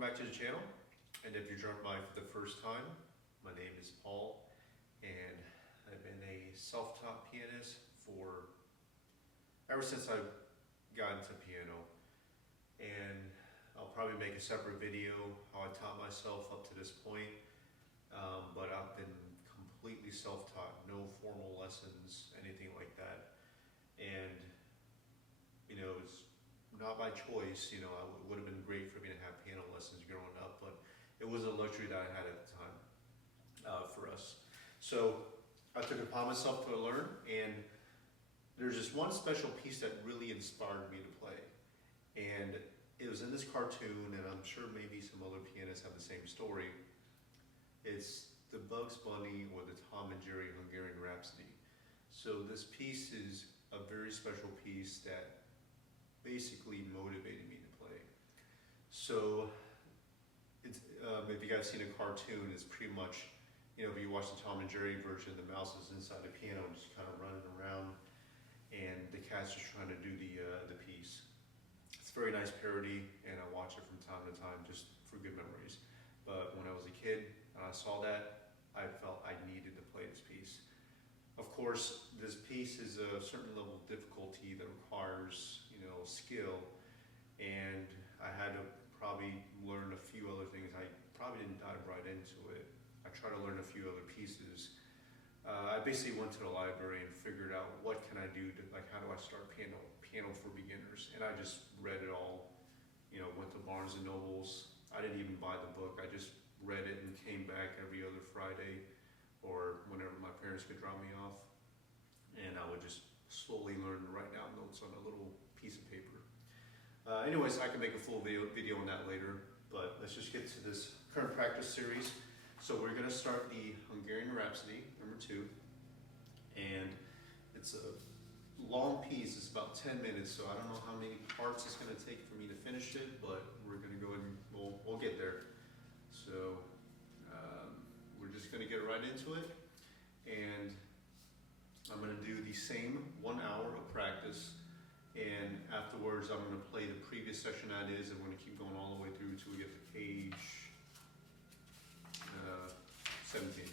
welcome back to the channel. And if you're dropping by for the first time, my name is Paul, and I've been a self-taught pianist ever since I got into piano. And I'll probably make a separate video how I taught myself up to this point, but I've been completely self-taught, no formal lessons, anything like that. And it's not by choice. It would have been great for me to have piano lessons growing up, but it was a luxury that I had at the time for us. So I took it upon myself to learn, and there's this one special piece that really inspired me to play. And it was in this cartoon, and I'm sure maybe some other pianists have the same story. It's the Bugs Bunny or the Tom and Jerry Hungarian Rhapsody. So this piece is a very special piece that basically motivated me to play. So it's, if you guys seen a cartoon, it's pretty much, if you watch the Tom and Jerry version, the mouse is inside the piano and just kind of running around, and the cat's just trying to do the piece. It's a very nice parody, and I watch it from time to time just for good memories. But when I was a kid and I saw that, I felt I needed to play this piece. Of course, this piece is a certain level of difficulty that requires, skill, and I had to probably learn a few other things. I probably didn't dive right into it. I tried to learn a few other pieces. I basically went to the library and figured out what can I do to, how do I start piano for beginners, and I just read it all. Went to Barnes and Nobles. I didn't even buy the book. I just read it and came back every other Friday or whenever my parents could drop me off, and I would just slowly learn to write down notes on a little piece of paper. Anyways, I can make a full video on that later, but let's just get to this current practice series. So we're going to start the Hungarian Rhapsody, number 2, and it's a long piece. It's about 10 minutes, so I don't know how many parts it's going to take for me to finish it, but we're going to go and we'll get there. So we're just going to get right into it, and I'm going to do the same 1 hour of practice, and afterwards I'm going to play the previous section that is, and we're going to keep going all the way through until we get to page 17.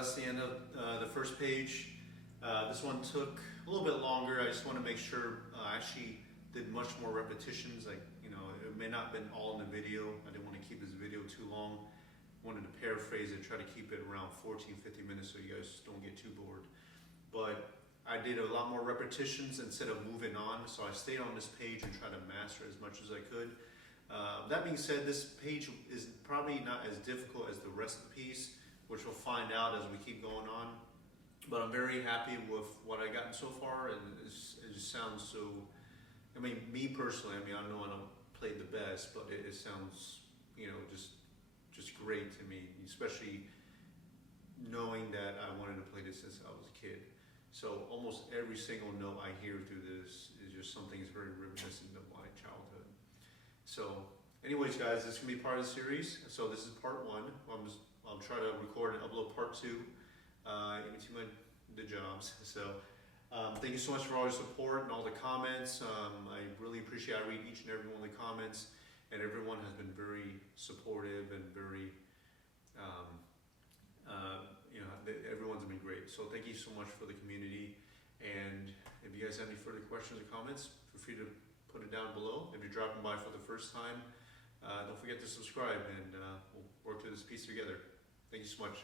that's the end of the first page. This one took a little bit longer. I just want to make sure I actually did much more repetitions. Like, you know, it may not have been all in the video. I didn't want to keep this video too long. Wanted to paraphrase it, try to keep it around 14-15 minutes so you guys don't get too bored. But I did a lot more repetitions instead of moving on, so I stayed on this page and tried to master as much as I could. That being said, this page is probably not as difficult as the rest of the piece, which we'll find out as we keep going on. But I'm very happy with what I've gotten so far, and it just sounds so, I mean, me personally, I mean, I know I don't play the best, but it sounds, you know, just great to me, especially knowing that I wanted to play this since I was a kid. So almost every single note I hear through this is just something that's very reminiscent of my childhood. So anyways, guys, this is going to be part of the series. So this is part one. I'll try to record and upload part two in between the jobs. So thank you so much for all your support and all the comments. I really appreciate it. I read each and every one of the comments, and everyone has been very supportive and very, you know, everyone's been great. So thank you so much for the community. And if you guys have any further questions or comments, feel free to put it down below. If you're dropping by for the first time, don't forget to subscribe, and we'll work through this piece together. Thank you so much.